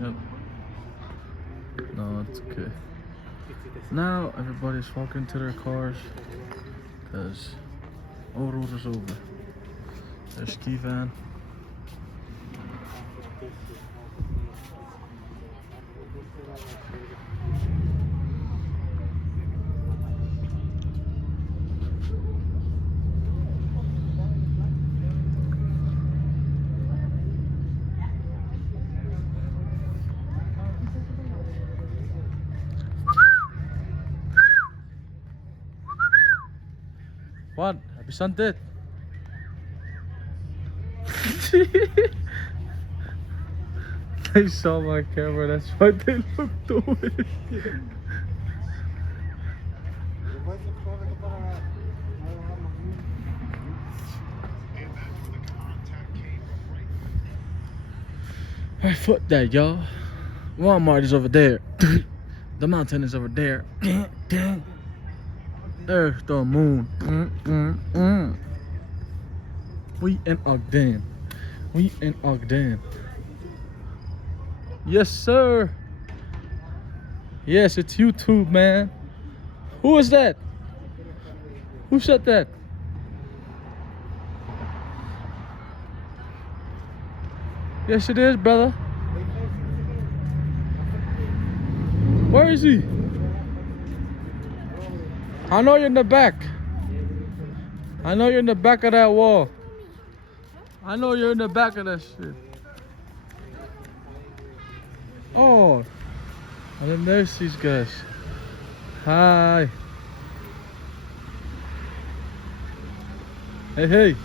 Yep. No, it's okay. Now everybody's walking to their cars because overall is over. There's Kivan. What? Have you sent it? They saw my camera, that's why they looked away. My foot there, y'all. Walmart is over there. The mountain is over there. There's the moon. We in Ogden. We in Ogden. Yes, sir. Yes, it's YouTube, man. Who is that? Who said that? Yes, it is, brother. Where is he? I know you're in the back. I know you're in the back of that wall. I know you're in the back of that shit. Oh, and then there's these guys. Hi. Hey, hey.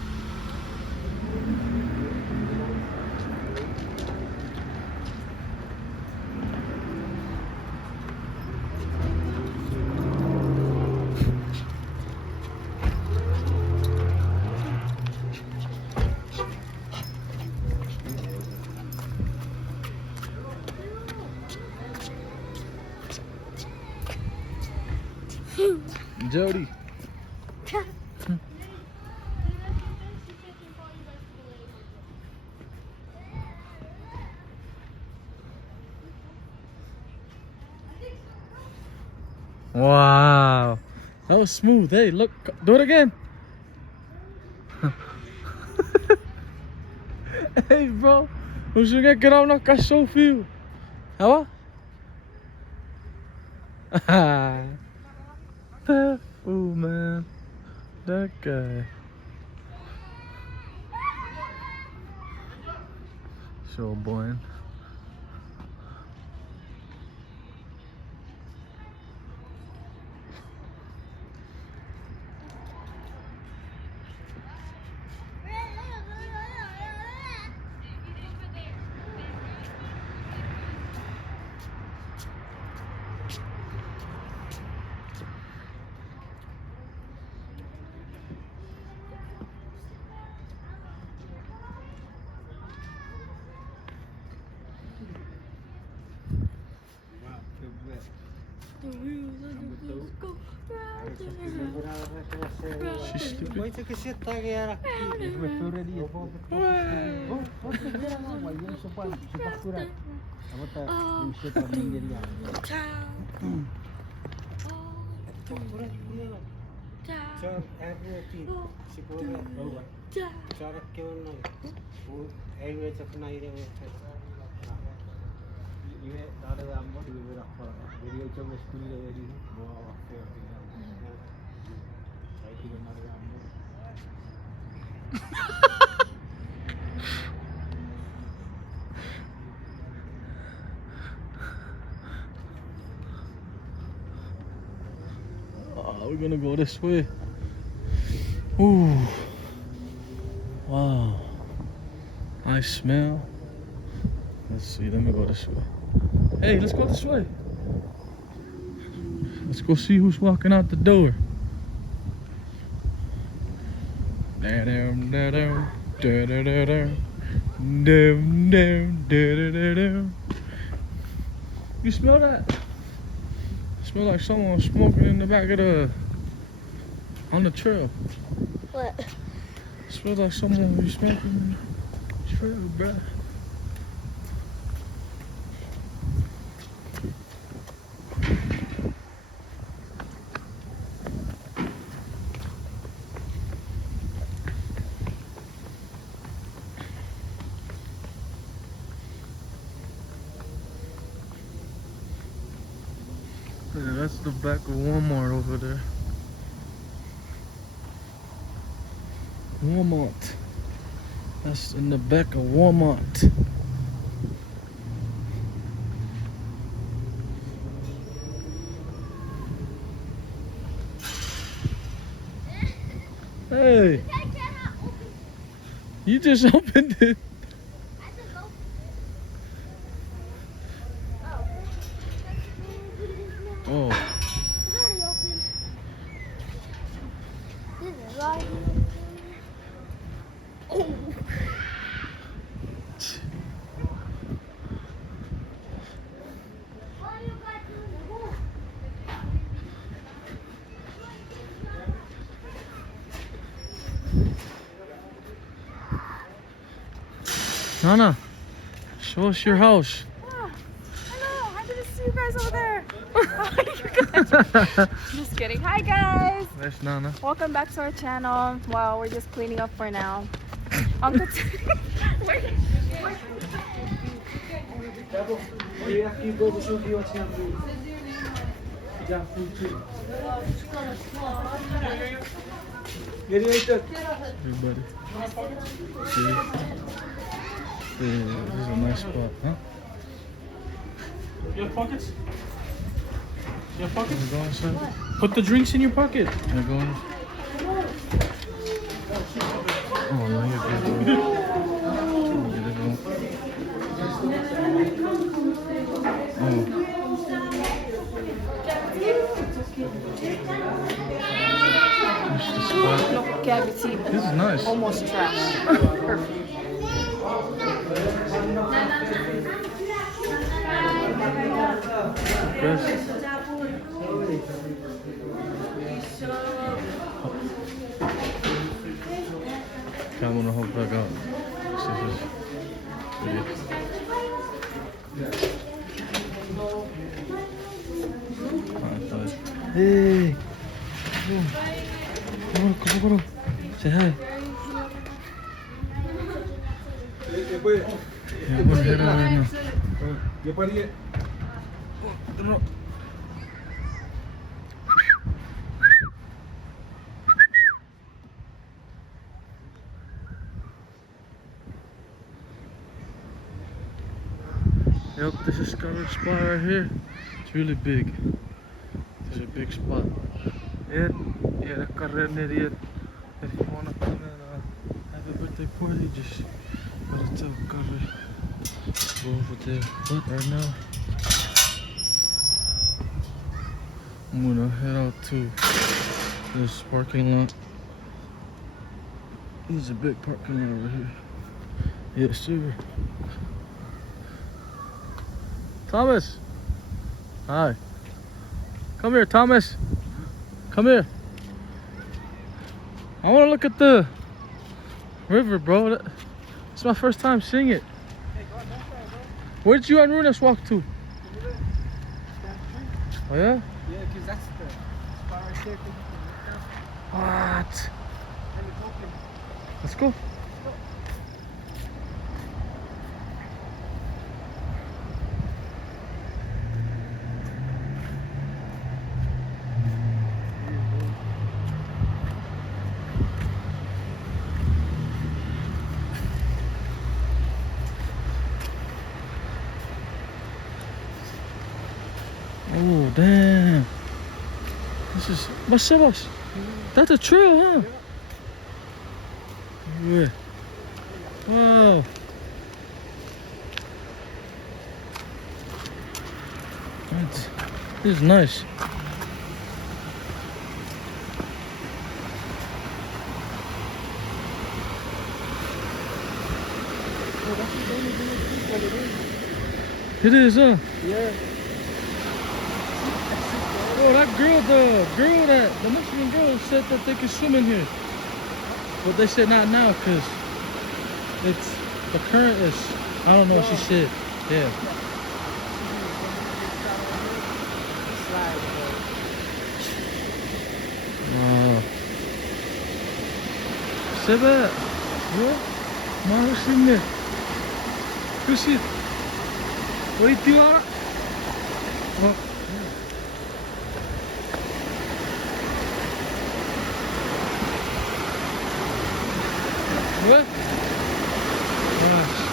Jody. Wow, that was smooth. Hey, look, do it again. Hey, bro, who's gonna get out no cachorro fio? How? That fool, man. That guy. So boring. She's sleeping. We're gonna go this way. Ooh. Wow. I smell. Let's see, let me go this way. Hey, let's go this way. Let's go see who's walking out the door. You smell that? Smell like someone smoking in the back of the on the trail. What? Smells like someone who's smoking in the trail, bruh. Yeah, that's the back of Walmart over there. Walmart. That's in the back of Walmart. Hey, you just opened it. Oh. Nana, show us your house. Oh, hello, I didn't see you guys over there. Just kidding. Hi guys. That's Nana. Welcome back to our channel. Well, we're just cleaning up for now. Uncle Everybody. See? Yeah, this is a nice spot, huh? You have pockets? You have pockets? Wanna go inside? Put the drinks in your pocket. Wanna go in? Oh, no, you're good. Get it on. Oh. That's the spot. no cavity. This is nice. Almost trash. Perfect. Best. Okay, I'm gonna hold back out. This is video. Hey! Come on. Say hi. Yeah, we're headed right now. Yep, this is Scarlet spot right here. It's really big. It's a big spot. Yeah, the kareni here. If you wanna come and have a birthday party, just gotta tell Carter. Go over there. But right now, I'm gonna head out to this parking lot. There's a big parking lot over here. Yes, sir. Thomas! Hi. Come here, Thomas. Come here. I want to look at the river, bro. It's my first time seeing it. Where did you and Runas walk to? Oh, yeah? Yeah, because that's the spot right there. What? And it's open. Let's go. Oh, damn. This is... What's That's a trail, huh? Yeah. Wow. This is nice. It is, huh? Yeah. Oh, that girl, the Mexican girl said that they could swim in here. But they said not now, because it's, the current is, I don't know what she said. Yeah. Wow. Seba, yo, mau sini. Kusit. Wait, you are. Oh.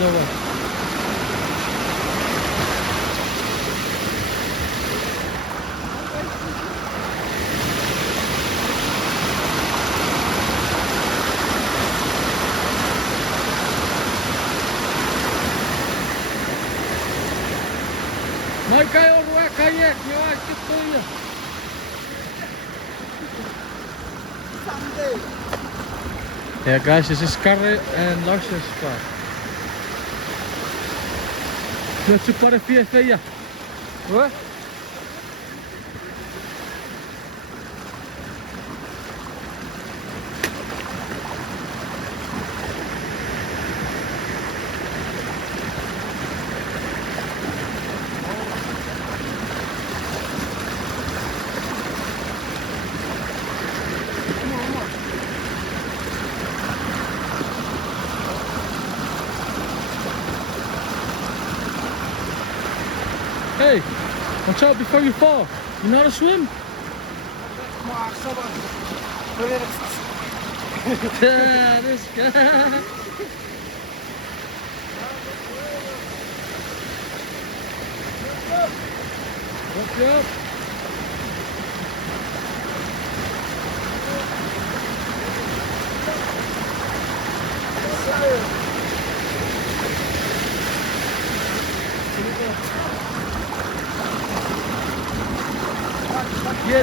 other way. Mai kai o rua kai e, mi wa ki tuia. Yeah guys, this is Karre and Larson's spot. Let's put a feia. What? Hey, watch out before you fall. You know how to swim? Yeah, this guy. Watch out. Yeah.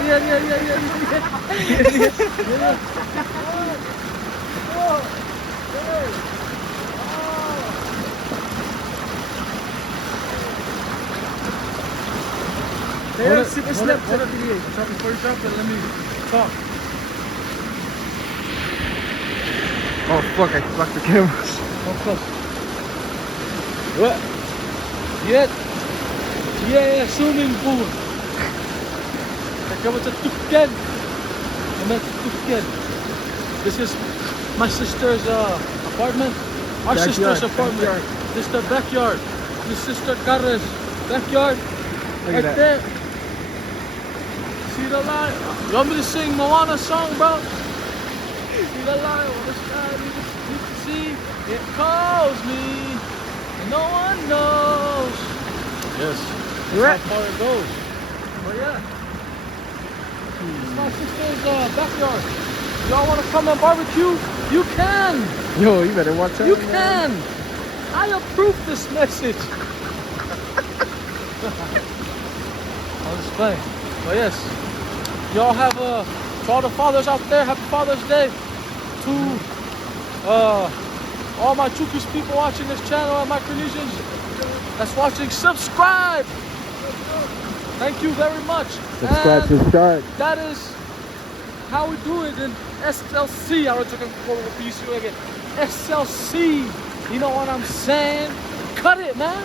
Hold it before you jump and let me talk. Oh fuck, I fucked the camera. Come close. What? Yeah, swimming pool. Kijk, wat toeken. This is my sister's apartment. Our sister's apartment. Backyard. This is the backyard. This is Sister Karre's backyard. Look Right at that. there. See the line? You want me to sing Moana song, bro? See the line on the sky? You can see it calls me. And no one knows. Yes. That's how far it goes. But yeah. It's my sister's backyard. Y'all want to come and barbecue? You can. Yo, you better watch out. You can. I approve this message. I'm just playing. But yes, y'all have to all the fathers out there, happy Father's Day. To all my Chukis people watching this channel and Micronesians that's watching, subscribe. Thank you very much. Subscribe to start. That is how we do it in SLC. I was looking for a piece again. SLC. You know what I'm saying? Cut it, man.